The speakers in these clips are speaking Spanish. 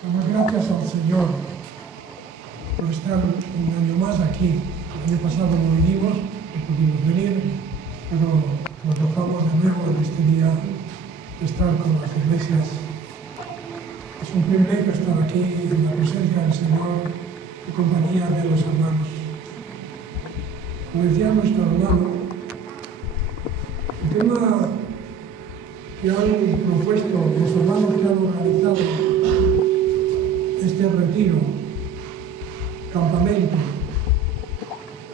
Damos gracias al Señor por estar un año más aquí. El año pasado no vinimos, no pudimos venir, pero nos gozamos de nuevo en este día de estar con las iglesias. Es un privilegio estar aquí en la presencia del Señor en compañía de los hermanos. Como decía nuestro hermano, el tema que han propuesto los hermanos que han organizado este retiro, campamento,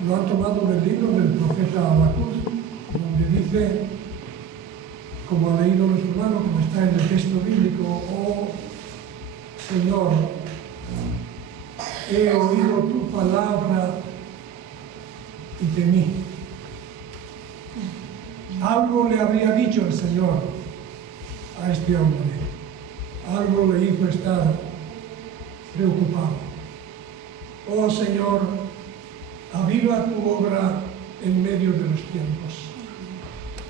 lo han tomado del libro del profeta Habacuc, donde dice, como ha leído nuestro hermano, como está en el texto bíblico: oh Señor, he oído tu palabra y temí. Algo le habría dicho el Señor a este hombre, algo le hizo estar preocupado. Oh Señor, aviva tu obra en medio de los tiempos.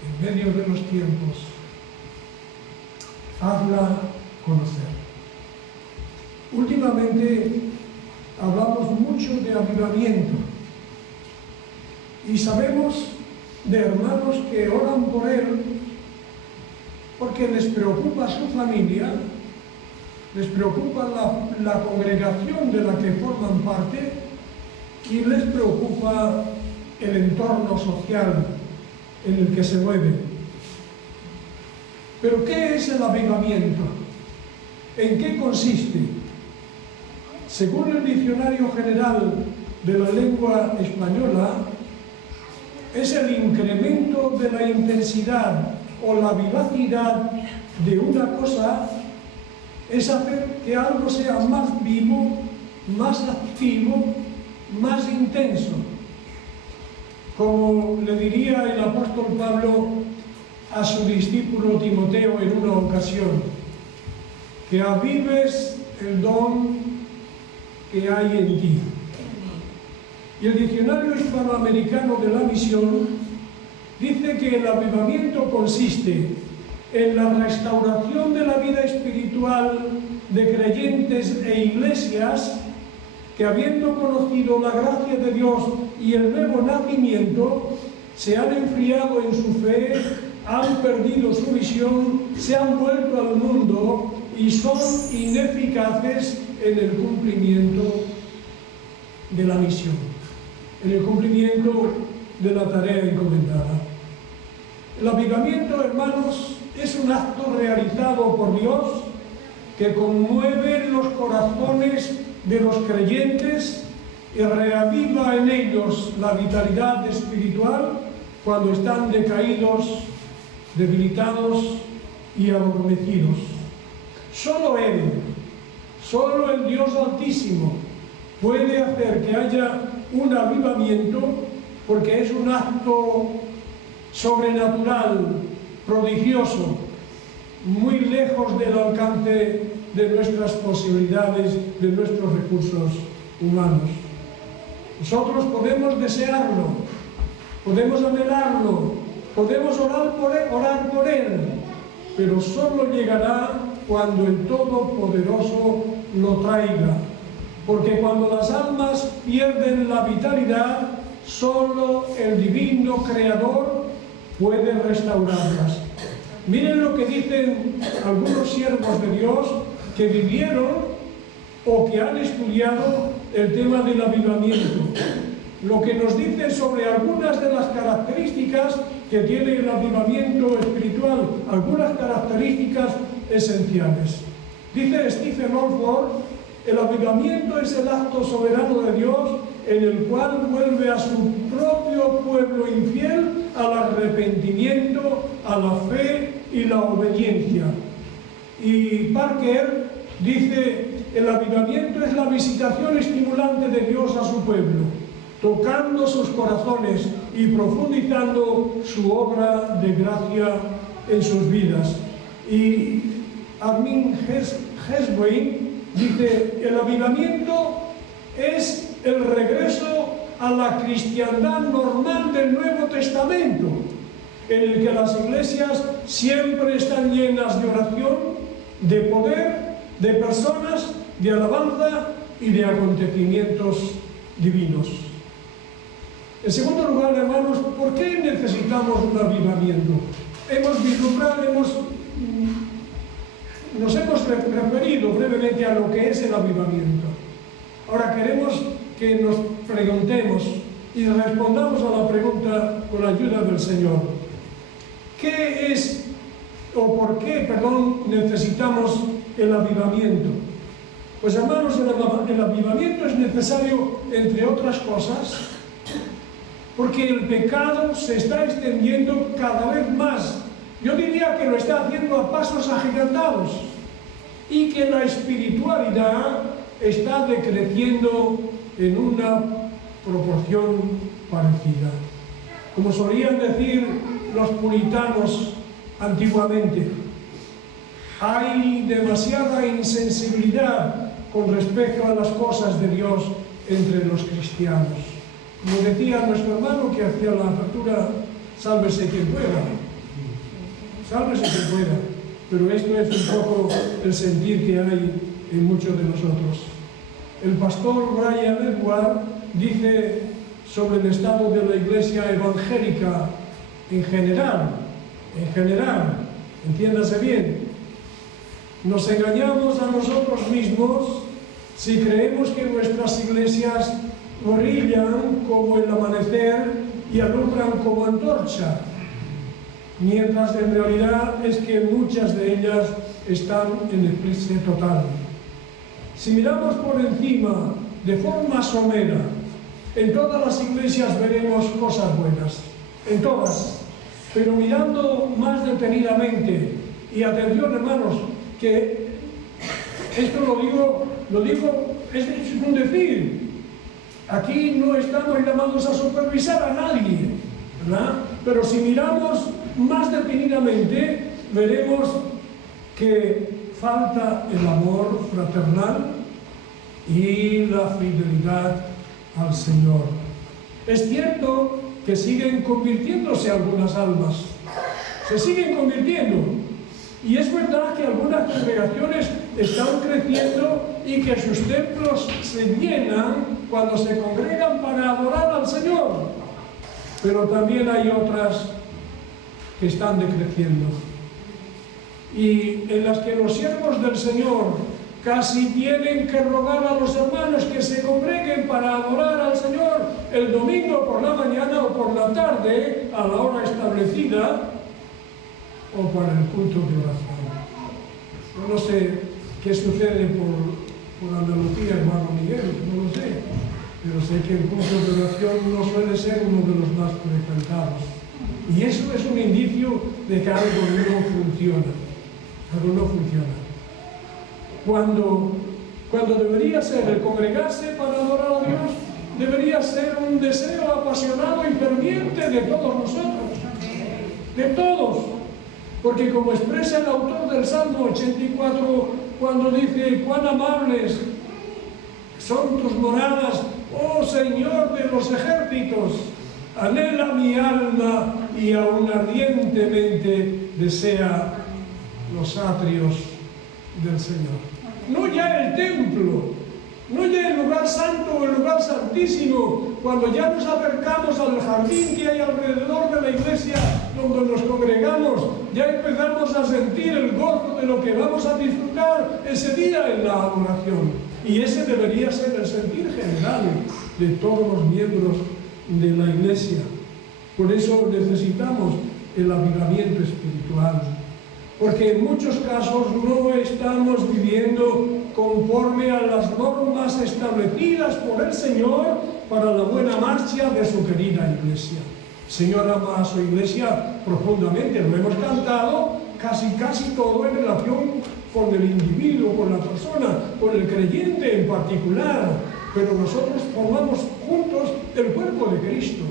En medio de los tiempos, hazla conocer. Últimamente hablamos mucho de avivamiento y sabemos de hermanos que oran por él porque les preocupa su familia, les preocupa la congregación de la que forman parte y les preocupa el entorno social en el que se mueven. ¿Pero qué es el avivamiento? ¿En qué consiste? Según el Diccionario General de la Lengua Española, es el incremento de la intensidad o la vivacidad de una cosa, es hacer que algo sea más vivo, más activo, más intenso. Como le diría el apóstol Pablo a su discípulo Timoteo en una ocasión, que avives el don que hay en ti. Y el Diccionario Hispanoamericano de la Misión dice que el avivamiento consiste en la restauración de la vida espiritual de creyentes e iglesias que, habiendo conocido la gracia de Dios y el nuevo nacimiento, se han enfriado en su fe, han perdido su visión, se han vuelto al mundo y son ineficaces en el cumplimiento de la misión, en el cumplimiento de la tarea encomendada. El avivamiento, hermanos, es un acto realizado por Dios que conmueve los corazones de los creyentes y reaviva en ellos la vitalidad espiritual cuando están decaídos, debilitados y adormecidos. Solo Él, solo el Dios Altísimo puede hacer que haya un avivamiento, porque es un acto sobrenatural, prodigioso, muy lejos del alcance de nuestras posibilidades, de nuestros recursos humanos. Nosotros podemos desearlo, podemos anhelarlo, podemos orar por él, pero solo llegará cuando el Todopoderoso lo traiga. Porque cuando las almas pierden la vitalidad, solo el divino Creador puede restaurarlas. Miren lo que dicen algunos siervos de Dios que vivieron o que han estudiado el tema del avivamiento. Lo que nos dicen sobre algunas de las características que tiene el avivamiento espiritual, algunas características esenciales. Dice Stephen Olford: el avivamiento es el acto soberano de Dios en el cual vuelve a su propio pueblo infiel al arrepentimiento, a la fe y la obediencia. Y Parker dice: el avivamiento es la visitación estimulante de Dios a su pueblo, tocando sus corazones y profundizando su obra de gracia en sus vidas. Y Armin Hesbury dice: el avivamiento es el regreso a la cristiandad normal del Nuevo Testamento, en el que las iglesias siempre están llenas de oración, de poder, de personas de alabanza y de acontecimientos divinos. En segundo lugar, hermanos, ¿por qué necesitamos un avivamiento? Nos hemos referido brevemente a lo que es el avivamiento. Ahora queremos que nos preguntemos y respondamos a la pregunta con la ayuda del Señor. ¿Qué es o por qué, necesitamos el avivamiento? Pues hermanos, el avivamiento es necesario, entre otras cosas, porque el pecado se está extendiendo cada vez más. Yo diría que lo está haciendo a pasos agigantados y que la espiritualidad está decreciendo en una proporción parecida. Como solían decir los puritanos antiguamente, hay demasiada insensibilidad con respecto a las cosas de Dios entre los cristianos. Como decía nuestro hermano que hacía la apertura, sálvese quien pueda. Sálvese quien pueda. Pero esto es un poco el sentir que hay en muchos de nosotros. El pastor Brian Edward dice sobre el estado de la iglesia evangélica en general, entiéndase bien, nos engañamos a nosotros mismos si creemos que nuestras iglesias brillan como el amanecer y alumbran como antorcha, mientras en realidad es que muchas de ellas están en eclipse total. Si miramos por encima, de forma somera, en todas las iglesias veremos cosas buenas, en todas, pero mirando más detenidamente, y atención hermanos, que esto lo digo, es un decir, aquí no estamos llamados a supervisar a nadie, ¿verdad? Pero si miramos más detenidamente, veremos que falta el amor fraternal y la fidelidad al Señor. Es cierto que siguen convirtiéndose algunas almas, se siguen convirtiendo, y es verdad que algunas congregaciones están creciendo y que sus templos se llenan cuando se congregan para adorar al Señor, pero también hay otras que están decreciendo y en las que los siervos del Señor casi tienen que rogar a los hermanos que se congreguen para adorar al Señor el domingo por la mañana o por la tarde a la hora establecida o para el culto de oración. Yo no sé qué sucede por Andalucía, hermano Miguel, no lo sé, pero sé que el culto de oración no suele ser uno de los más frecuentados. Y eso es un indicio de que algo no funciona. Algo no funciona. Cuando debería ser el congregarse para adorar a Dios, debería ser un deseo apasionado y ferviente de todos nosotros. De todos. Porque como expresa el autor del Salmo 84, cuando dice, cuán amables son tus moradas, oh Señor de los ejércitos, anhela mi alma y aún ardientemente desea los atrios del Señor. No ya el templo, no ya el lugar santo o el lugar santísimo, cuando ya nos acercamos al jardín que hay alrededor de la iglesia donde nos congregamos, ya empezamos a sentir el gozo de lo que vamos a disfrutar ese día en la adoración. Y ese debería ser el sentir general de todos los miembros de la iglesia. Por eso necesitamos el avivamiento espiritual, porque en muchos casos no estamos viviendo conforme a las normas establecidas por el Señor para la buena marcha de su querida iglesia. El Señor ama a su iglesia profundamente, lo hemos cantado casi todo en relación con el individuo, con la persona, con el creyente en particular, pero nosotros formamos juntos el cuerpo de Cristo.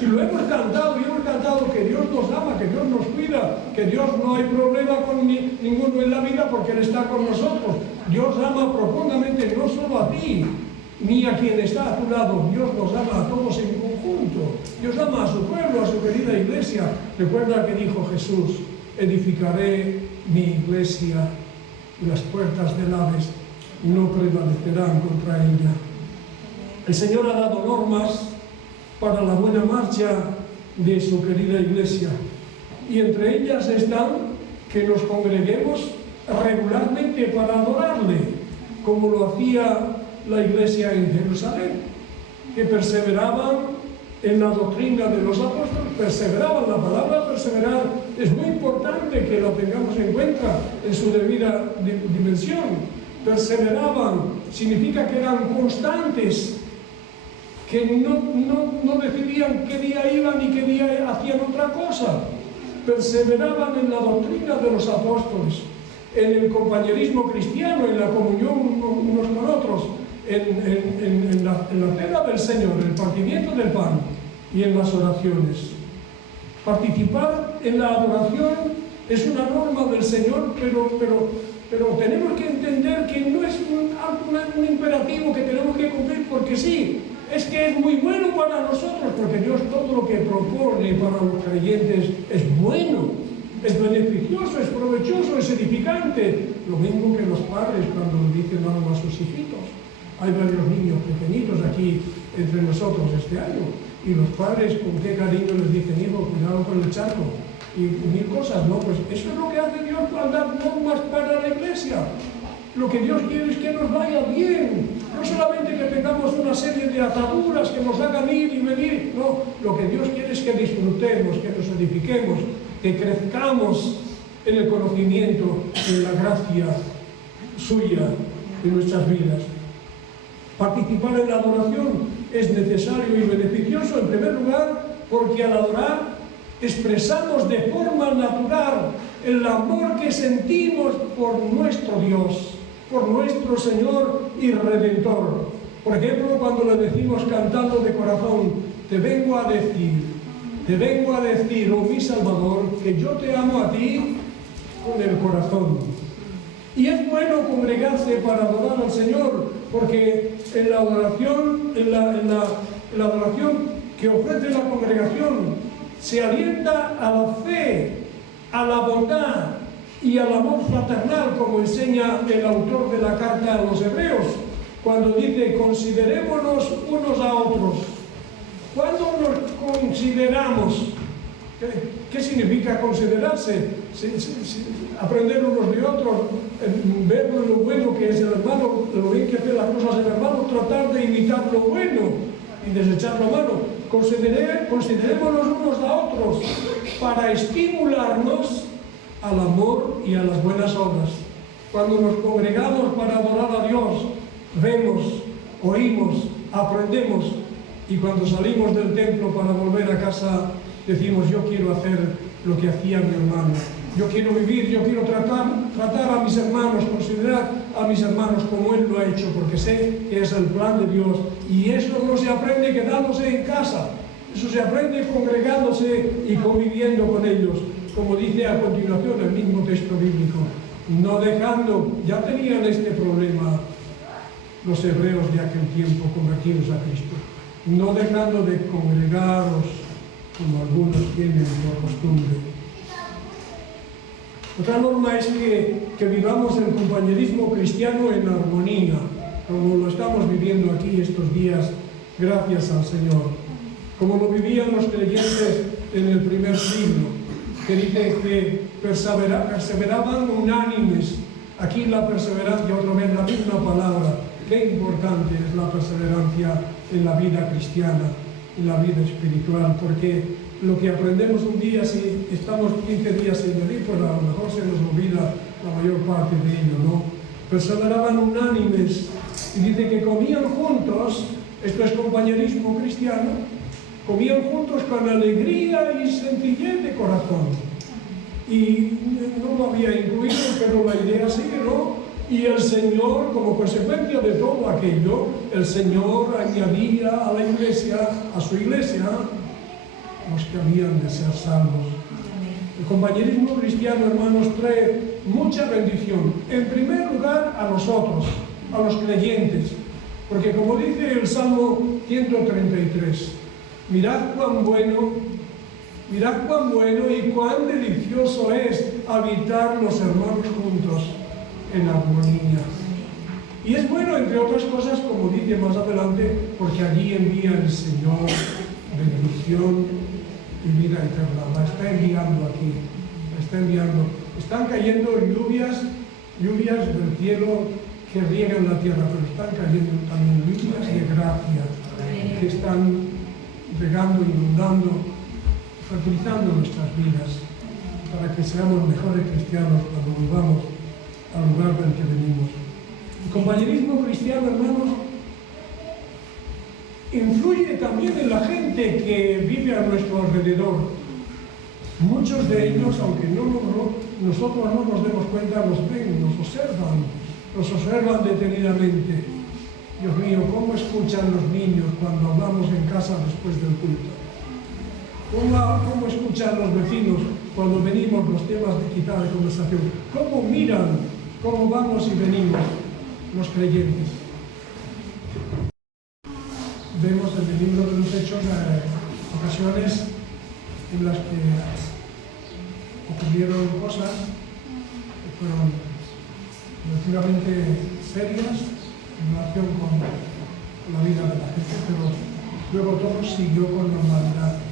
Y lo hemos cantado, y hemos cantado que Dios nos ama, que Dios nos cuida, que Dios no hay problema con ninguno en la vida porque Él está con nosotros. Dios ama profundamente, no solo a ti, ni a quien está a tu lado. Dios nos ama a todos en conjunto. Dios ama a su pueblo, a su querida iglesia. Recuerda que dijo Jesús, edificaré mi iglesia y las puertas del Hades no prevalecerán contra ella. El Señor ha dado normas para la buena marcha de su querida Iglesia, y entre ellas están que nos congreguemos regularmente para adorarle, como lo hacía la Iglesia en Jerusalén, que perseveraban en la doctrina de los apóstoles, perseveraban. La palabra perseverar es muy importante que lo tengamos en cuenta en su debida dimensión. Perseveraban significa que eran constantes, que no decidían qué día iban y qué día hacían otra cosa. Perseveraban en la doctrina de los apóstoles, en el compañerismo cristiano, en la comunión unos con otros, en la cena del Señor, en el partimiento del pan y en las oraciones. Participar en la adoración es una norma del Señor, pero tenemos que entender que no es un imperativo que tenemos que cumplir porque sí. Es que es muy bueno para nosotros, porque Dios todo lo que propone para los creyentes es bueno, es beneficioso, es provechoso, es edificante. Lo mismo que los padres cuando le dicen algo a sus hijitos. Hay varios niños pequeñitos aquí entre nosotros este año, y los padres con qué cariño les dicen: hijo, cuidado con el charco, y mil cosas, ¿no? Pues eso es lo que hace Dios al dar normas para la Iglesia. Lo que Dios quiere es que nos vaya bien, no solamente que tengamos una serie de ataduras que nos hagan ir y venir, no, lo que Dios quiere es que disfrutemos, que nos edifiquemos, que crezcamos en el conocimiento, en la gracia suya en nuestras vidas. Participar en la adoración es necesario y beneficioso, en primer lugar, porque al adorar expresamos de forma natural el amor que sentimos por nuestro Dios, por nuestro Señor y Redentor. Por ejemplo, cuando le decimos cantando de corazón: te vengo a decir, oh mi Salvador, que yo te amo a ti con el corazón. Y es bueno congregarse para adorar al Señor, porque en la adoración, en la adoración que ofrece la congregación, se alienta a la fe, a la bondad y al amor fraternal, como enseña el autor de la carta a los Hebreos, cuando dice: considerémonos unos a otros. ¿Cuándo nos consideramos? ¿Qué significa considerarse? Aprender unos de otros, ver lo bueno que es el hermano, lo bien que hace las cosas el hermano, tratar de imitar lo bueno y desechar lo malo. Considerémonos unos a otros para estimularnos al amor y a las buenas obras. Cuando nos congregamos para adorar a Dios, vemos, oímos, aprendemos, y cuando salimos del templo para volver a casa decimos: yo quiero hacer lo que hacía mi hermano, yo quiero vivir, yo quiero tratar a mis hermanos, considerar a mis hermanos como Él lo ha hecho, porque sé que es el plan de Dios. Y eso no se aprende quedándose en casa, eso se aprende congregándose y conviviendo con ellos, como dice a continuación el mismo texto bíblico. No dejando, ya tenían este problema los hebreos de aquel tiempo convertidos a Cristo, no dejando de congregaros como algunos tienen por costumbre. Otra norma es que vivamos el compañerismo cristiano en armonía, como lo estamos viviendo aquí estos días, gracias al Señor, como lo vivían los creyentes en el primer siglo, que dice que perseveraban unánimes. Aquí la perseverancia, otra vez la misma palabra. Qué importante es la perseverancia en la vida cristiana, en la vida espiritual, porque lo que aprendemos un día, si estamos 15 días sin venir, pues a lo mejor se nos olvida la mayor parte de ello, ¿no? Perseveraban unánimes, y dice que comían juntos, esto es compañerismo cristiano, comían juntos con alegría y sencillez de corazón. Y no lo había incluido, pero la idea sigue, ¿no? Y el Señor, como consecuencia de todo aquello, el Señor añadía a la Iglesia, a su Iglesia, los que habían de ser salvos. El compañerismo cristiano, hermanos, trae mucha bendición. En primer lugar, a nosotros, a los creyentes. Porque como dice el Salmo 133, mirad cuán bueno y cuán delicioso es habitar los hermanos juntos en armonía. Y es entre otras cosas, como dice más adelante, porque allí envía el Señor bendición y vida eterna. La está enviando aquí, la está enviando. Están cayendo lluvias del cielo que riegan la tierra, pero están cayendo también lluvias de gracia que están regando, inundando, fertilizando nuestras vidas para que seamos mejores cristianos cuando volvamos al lugar del que venimos. El compañerismo cristiano, hermanos, influye también en la gente que vive a nuestro alrededor. Muchos de ellos, aunque nosotros no nos demos cuenta, nos ven, nos observan detenidamente. Dios mío, ¿cómo escuchan los niños cuando hablamos en casa después del culto? ¿Cómo escuchan los vecinos cuando venimos los temas de quizá de conversación? ¿Cómo miran cómo vamos y venimos los creyentes? Vemos en el libro de los Hechos ocasiones en las que ocurrieron cosas que fueron relativamente serias en relación con la vida de la gente, pero luego todo siguió con normalidad,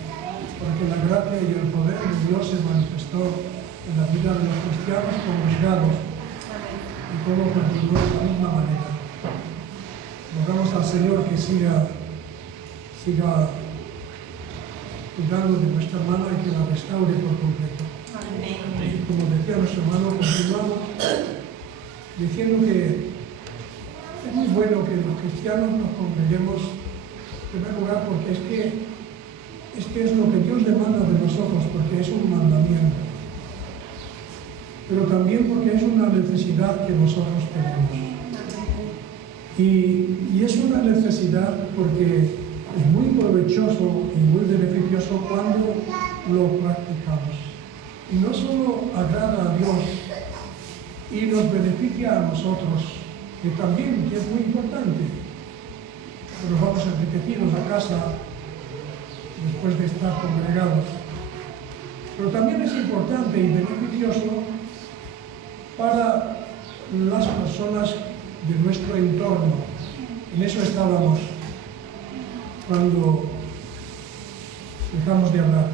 porque la gracia y el poder de Dios se manifestó en la vida de los cristianos congregados y todo continuó de la misma manera. Rogamos al Señor que siga cuidando de nuestra hermana y que la restaure por completo. Y como decía nuestro hermano, continuamos diciendo que es muy bueno que los cristianos nos congreguemos en primer lugar porque es que es lo que Dios demanda de nosotros, porque es un mandamiento, pero también porque es una necesidad que nosotros tenemos. Y es una necesidad porque es muy provechoso y muy beneficioso cuando lo practicamos. Y no solo agrada a Dios y nos beneficia a nosotros, que también es muy importante. Nos vamos enriquecidos a casa después de estar congregados. Pero también es importante y beneficioso para las personas de nuestro entorno. En eso estábamos cuando dejamos de hablar.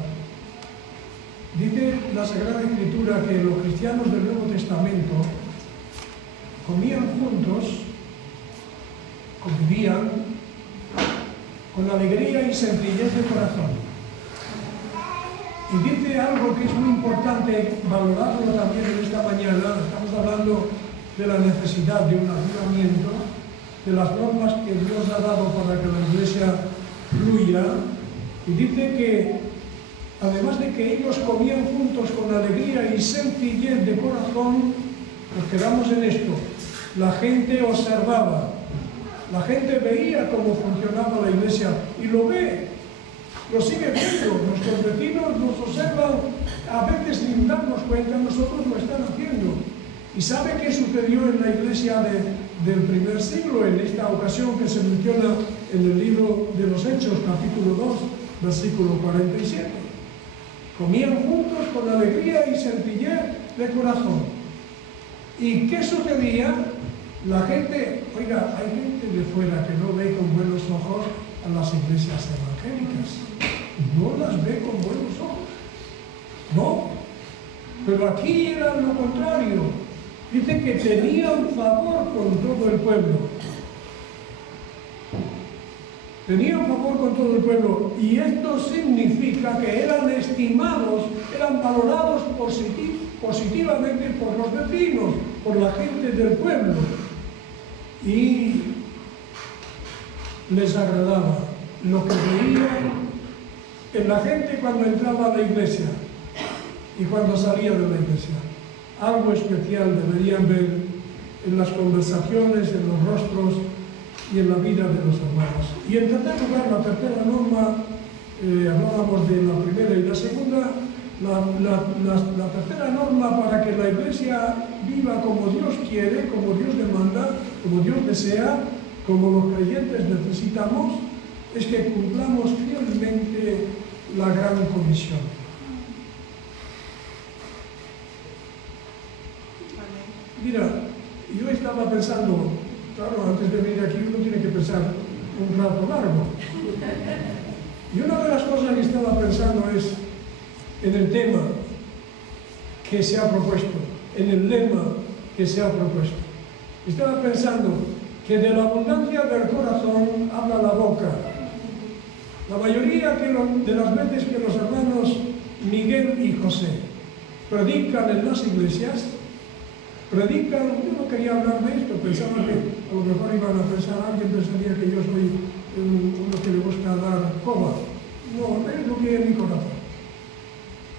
Dice la Sagrada Escritura que los cristianos del Nuevo Testamento comían juntos, convivían con alegría y sencillez de corazón. Y dice algo que es muy importante valorarlo también en esta mañana. Estamos hablando de la necesidad de un avivamiento, de las normas que Dios ha dado para que la Iglesia fluya. Y dice que, además de que ellos comían juntos con alegría y sencillez de corazón, nos quedamos en esto. La gente observaba, la gente veía cómo funcionaba la Iglesia y lo ve, lo sigue viendo. Nuestros vecinos nos observan, a veces sin darnos cuenta, nosotros lo están haciendo. ¿Y sabe qué sucedió en la Iglesia del primer siglo, en esta ocasión que se menciona en el libro de los Hechos, capítulo 2, versículo 47? Comían juntos con alegría y sencillez de corazón. ¿Y qué sucedía? La gente, oiga, hay gente de fuera que no ve con buenos ojos a las iglesias evangélicas. No las ve con buenos ojos. No. Pero aquí era lo contrario. Dice que tenían favor con todo el pueblo. Tenían favor con todo el pueblo. Y esto significa que eran estimados, eran valorados positivamente por los vecinos, por la gente del pueblo. Y les agradaba lo que veían en la gente cuando entraba a la iglesia y cuando salía de la iglesia. Algo especial deberían ver en las conversaciones, en los rostros y en la vida de los hermanos. Y en tercer lugar, la tercera norma, hablábamos de la primera y la segunda. La tercera norma para que la Iglesia viva como Dios quiere, como Dios demanda, como Dios desea, como los creyentes necesitamos, es que cumplamos fielmente la gran comisión. Mira, yo estaba pensando, Claro, antes de venir aquí uno tiene que pensar un rato largo. Y una de las cosas que estaba pensando es en el tema que se ha propuesto, en el lema que se ha propuesto. Estaba pensando que de la abundancia del corazón habla la boca. La mayoría de las veces que los hermanos Miguel y José predican en las iglesias, yo no quería hablar de esto, pensaba que a lo mejor iban a pensar, alguien pensaría que yo soy uno que le gusta dar coba. No, es lo que hay en mi corazón.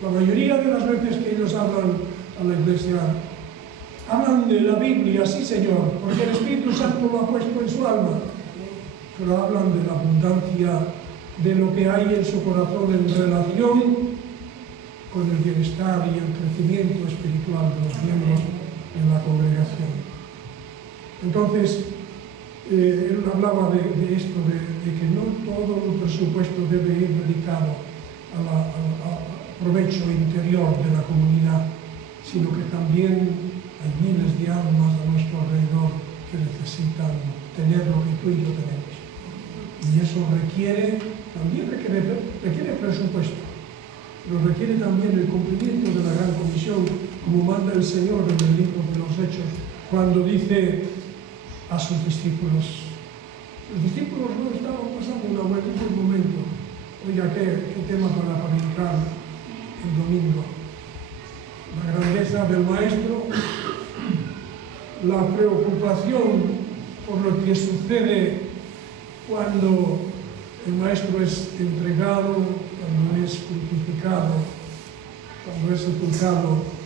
La mayoría de las veces que ellos hablan a la iglesia, hablan de la Biblia, sí Señor, porque el Espíritu Santo lo ha puesto en su alma, pero hablan de la abundancia de lo que hay en su corazón en relación con el bienestar y el crecimiento espiritual de los miembros de la congregación. Entonces, él hablaba de esto, de que no todo el presupuesto debe ir dedicado al provecho interior de la comunidad, sino que también hay miles de almas a nuestro alrededor que necesitan tener lo que tú y yo tenemos. Y eso también requiere presupuesto, pero requiere también el cumplimiento de la gran comisión, como manda el Señor en el libro de los Hechos, cuando dice a sus discípulos. Los discípulos no estaban pasando un buen momento. Oiga, qué tema para entrar el domingo. La grandeza del Maestro, la preocupación por lo que sucede cuando el Maestro es entregado, cuando es crucificado, cuando es sepultado.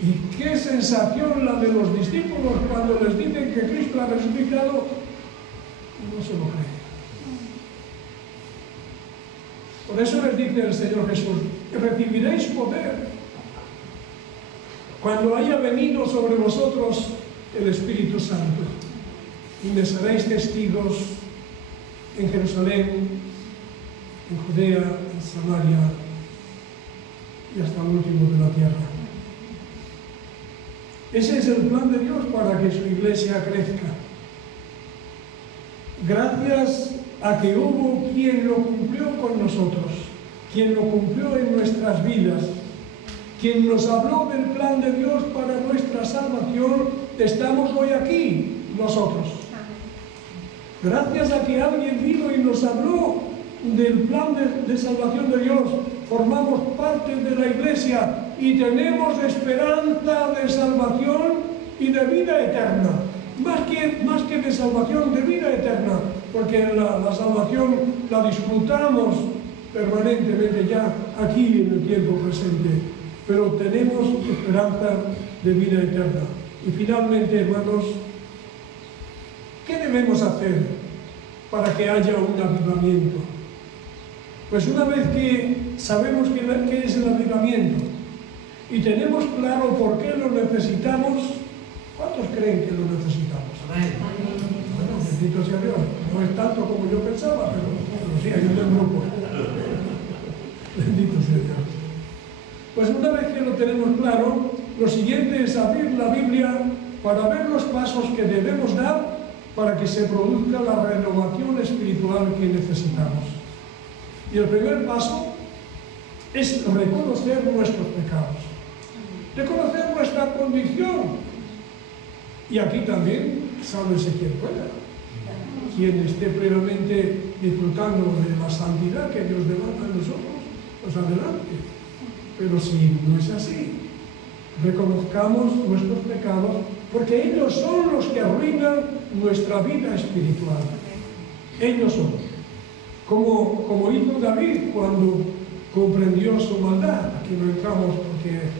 Y qué sensación la de los discípulos cuando les dicen que Cristo ha resucitado, no se lo creen. Por eso les dice el Señor Jesús, recibiréis poder cuando haya venido sobre vosotros el Espíritu Santo, y me seréis testigos en Jerusalén, en Judea, en Samaria y hasta el último de la tierra. Ese es el plan de Dios para que su iglesia crezca. Gracias a que hubo quien lo cumplió con nosotros, quien lo cumplió en nuestras vidas, quien nos habló del plan de Dios para nuestra salvación, estamos hoy aquí nosotros. Gracias a que alguien vino y nos habló del plan de salvación de Dios, formamos parte de la iglesia y tenemos esperanza de salvación y de vida eterna. Más que de salvación, de vida eterna, porque la salvación la disfrutamos permanentemente ya aquí en el tiempo presente, pero tenemos esperanza de vida eterna. Y finalmente, hermanos, ¿qué debemos hacer para que haya un avivamiento? Pues una vez que sabemos qué es el avivamiento y tenemos claro por qué lo necesitamos, ¿cuántos creen que lo necesitamos? Bueno, bendito sea Dios. No es tanto como yo pensaba, pero sí, hay un buen grupo. Bendito sea Dios. Pues una vez que lo tenemos claro, lo siguiente es abrir la Biblia para ver los pasos que debemos dar para que se produzca la renovación espiritual que necesitamos. Y el primer paso es reconocer nuestros pecados, reconocer nuestra condición. Y aquí también, sálvese quien pueda, quien esté plenamente disfrutando de la santidad que Dios demanda de nosotros, pues adelante. Pero si no es así, reconozcamos nuestros pecados, porque ellos son los que arruinan nuestra vida espiritual. Ellos son. Como hizo David cuando comprendió su maldad. Aquí no entramos porque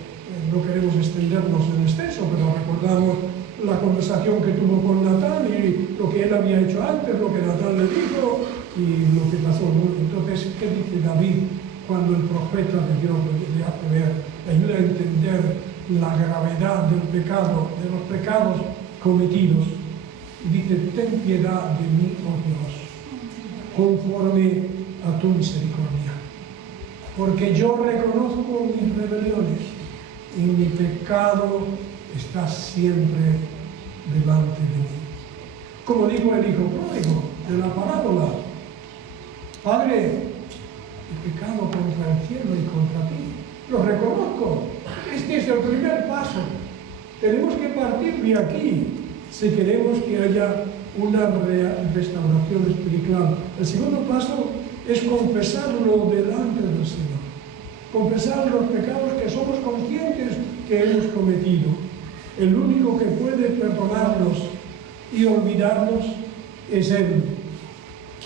no queremos extendernos en exceso, pero recordamos la conversación que tuvo con Natán y lo que él había hecho antes, lo que Natán le dijo y lo que pasó. Entonces, ¿qué dice David cuando el profeta de Dios le hace ver, le ayuda a entender la gravedad del pecado, de los pecados cometidos? Y dice, ten piedad de mí, oh Dios, conforme a tu misericordia, porque yo reconozco mis rebeliones y mi pecado está siempre delante de mí. Como dijo el hijo pródigo de la parábola: Padre, he pecado contra el cielo y contra ti. Lo reconozco. Este es el primer paso. Tenemos que partir de aquí si queremos que haya una restauración espiritual. El segundo paso es confesarlo delante del Señor. Confesar los pecados que somos conscientes que hemos cometido. El único que puede perdonarnos y olvidarnos es Él.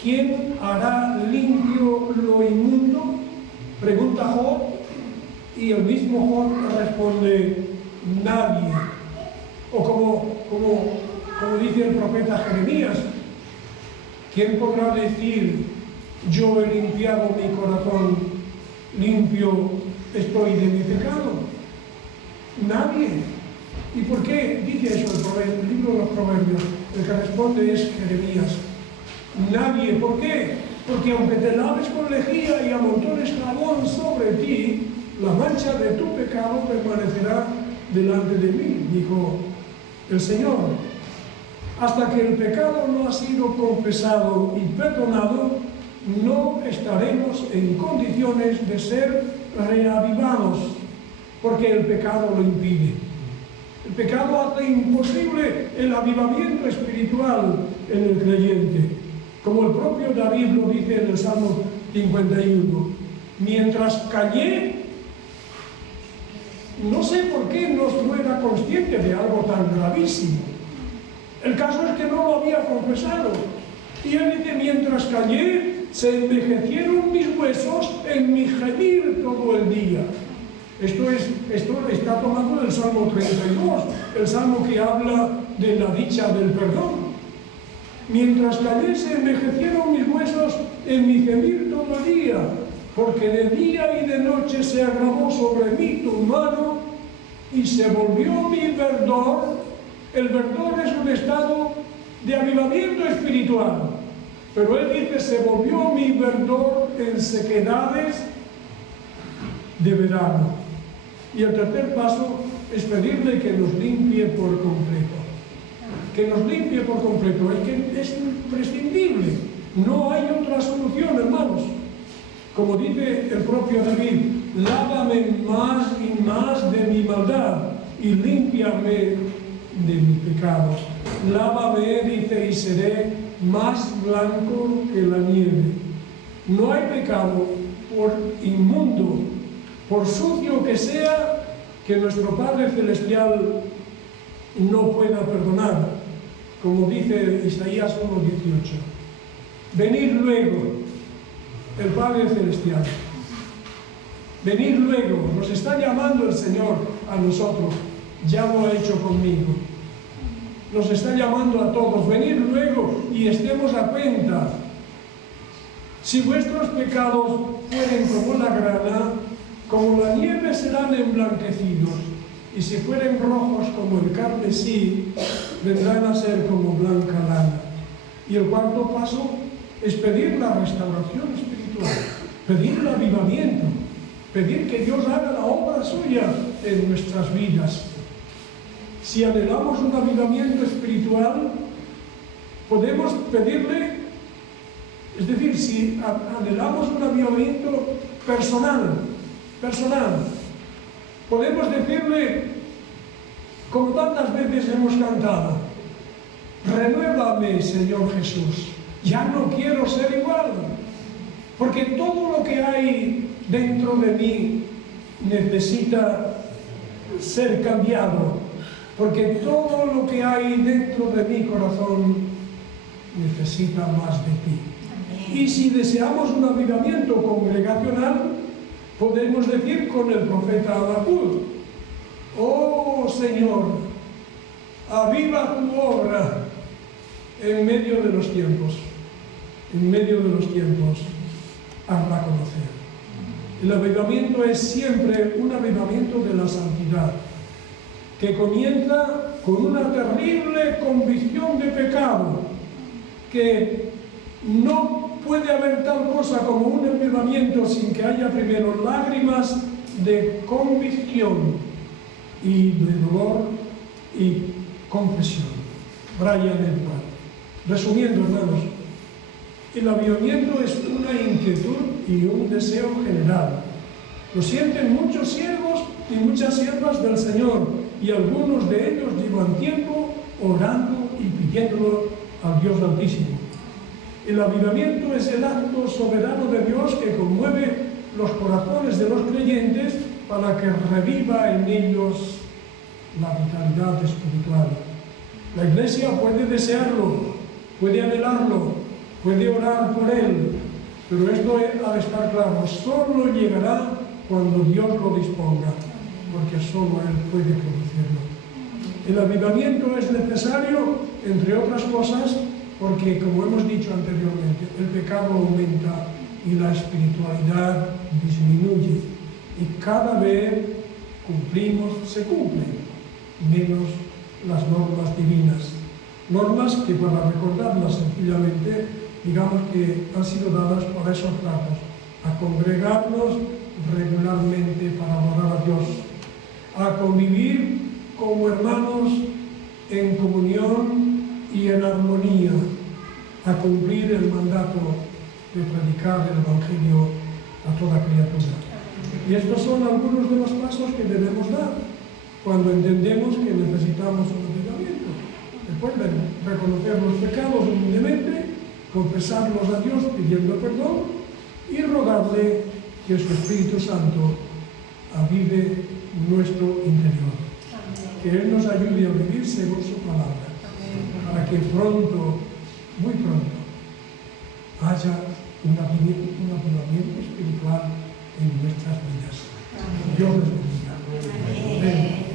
¿Quién hará limpio lo inmundo?, pregunta Job, y el mismo Job responde: nadie. O como dice el profeta Jeremías: ¿quién podrá decir, yo he limpiado mi corazón, limpio estoy de mi pecado? Nadie. ¿Y por qué dice eso el libro de los Proverbios? El que responde es Jeremías. Nadie. ¿Por qué? Porque aunque te laves con lejía y amontones jabón sobre ti, la mancha de tu pecado permanecerá delante de mí, dijo el Señor. Hasta que el pecado no ha sido confesado y perdonado, no estaremos en condiciones de ser reavivados, porque el pecado lo impide. El pecado hace imposible el avivamiento espiritual en el creyente. Como el propio David lo dice en el Salmo 51. Mientras callé, no sé por qué no era consciente de algo tan gravísimo. El caso es que no lo había confesado. Y él dice: mientras callé, se envejecieron mis huesos en mi gemir todo el día. Esto está tomado del Salmo 32, el salmo que habla de la dicha del perdón. Mientras callé, se envejecieron mis huesos en mi gemir todo el día, porque de día y de noche se agravó sobre mí tu mano y se volvió mi verdor. El verdor es un estado de avivamiento espiritual, pero él dice: se volvió mi verdor en sequedades de verano. Y el tercer paso es pedirle que nos limpie por completo. Que nos limpie por completo. Es imprescindible. No hay otra solución, hermanos. Como dice el propio David: lávame más y más de mi maldad y límpiame de mi pecado. Lávame, dice, y seré más blanco que la nieve. No hay pecado, por inmundo, por sucio que sea, que nuestro Padre Celestial no pueda perdonar. Como dice Isaías 1:18. Venid luego, el Padre Celestial. Venid luego, nos está llamando el Señor a nosotros. Ya lo ha hecho conmigo. Nos está llamando a todos: venid luego y estemos a cuenta. Si vuestros pecados fueren como la grana, como la nieve serán emblanquecidos, y si fueren rojos como el carmesí, vendrán a ser como blanca lana. Y el cuarto paso es pedir la restauración espiritual, pedir el avivamiento, pedir que Dios haga la obra suya en nuestras vidas. Si anhelamos un avivamiento espiritual, podemos pedirle, es decir, si anhelamos un avivamiento personal, podemos decirle, como tantas veces hemos cantado: renuévame, Señor Jesús, ya no quiero ser igual, porque todo lo que hay dentro de mí necesita ser cambiado, porque todo lo que hay dentro de mi corazón necesita más de ti. Y si deseamos un avivamiento congregacional, podemos decir con el profeta Habacuc: oh Señor, aviva tu obra en medio de los tiempos. En medio de los tiempos, hazla conocer. El avivamiento es siempre un avivamiento de la santidad, que comienza con una terrible convicción de pecado, que no puede haber tal cosa como un avivamiento sin que haya primero lágrimas de convicción y de dolor y confesión. Brian Edwards. Resumiendo, hermanos, el avivamiento es una inquietud y un deseo general. Lo sienten muchos siervos y muchas siervas del Señor, y algunos de ellos llevan tiempo orando y pidiéndolo al Dios Altísimo. El avivamiento es el acto soberano de Dios que conmueve los corazones de los creyentes para que reviva en ellos la vitalidad espiritual. La Iglesia puede desearlo, puede anhelarlo, puede orar por él, pero esto ha de estar claro, solo llegará cuando Dios lo disponga, porque solo Él puede producirlo. El avivamiento es necesario, entre otras cosas, porque, como hemos dicho anteriormente, el pecado aumenta y la espiritualidad disminuye, y cada vez se cumplen menos las normas divinas. Normas que, para recordarlas sencillamente, digamos que han sido dadas para esos ratos, a congregarnos regularmente para adorar a Dios, a convivir como hermanos en comunión y en armonía, a cumplir el mandato de predicar el Evangelio a toda criatura. Y estos son algunos de los pasos que debemos dar cuando entendemos que necesitamos un avivamiento. Recuerden, reconocer los pecados humildemente, confesarlos a Dios pidiendo perdón y rogarle que su Espíritu Santo avive nuestro interior. Que Él nos ayude a vivir según su palabra, para que pronto, muy pronto, haya un avivamiento espiritual en nuestras vidas. Dios les bendiga. Amén.